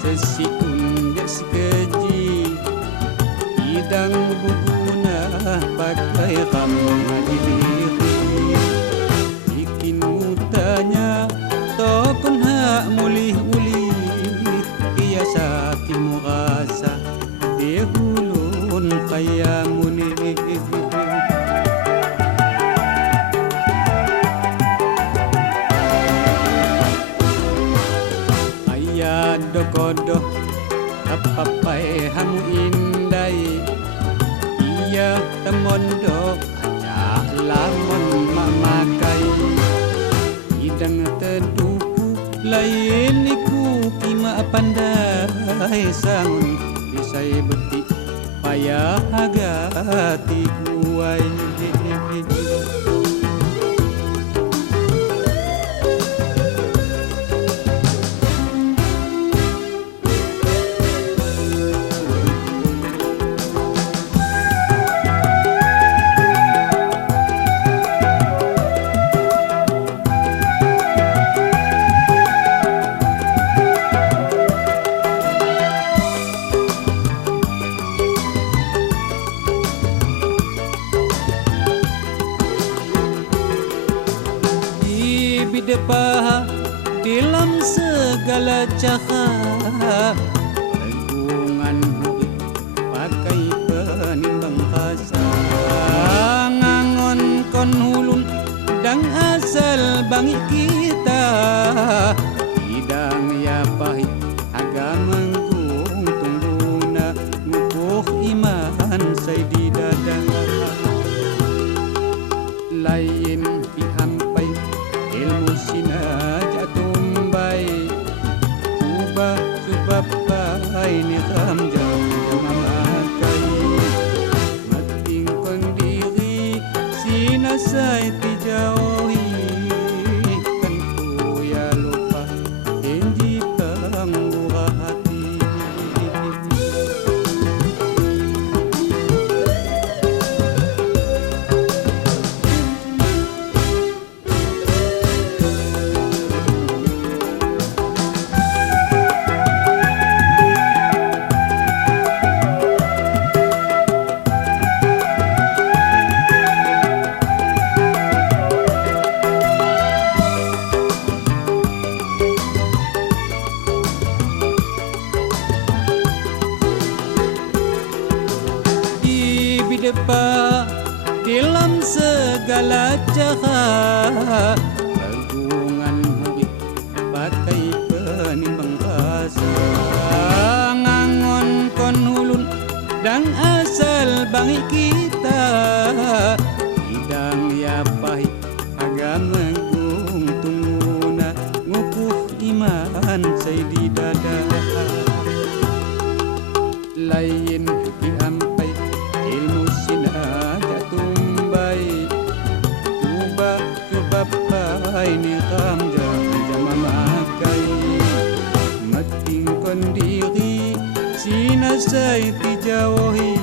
sesi dia sekeji. Hidang bubunah pakai ramah diri. Ayat dokodo Kapapai hamu indai Iya temondo Aja lamon mamakai Idang teduku Lain iku kima pandai sangun Bisai beti Payah hagati kuai di bidepa dalam segala cara Regungan huri pakai penimbang khasa Ngangon kon hulun dang asal bangi kita जाए तिजाओ dalam segala cara. Ragungan huri pakai penimbang rasa Ngangon kon hulun dan asal bangi kita. Idang ya pahit agama gung tunguna Ngukuh iman say di dada. Lain diampai Say it to your heart.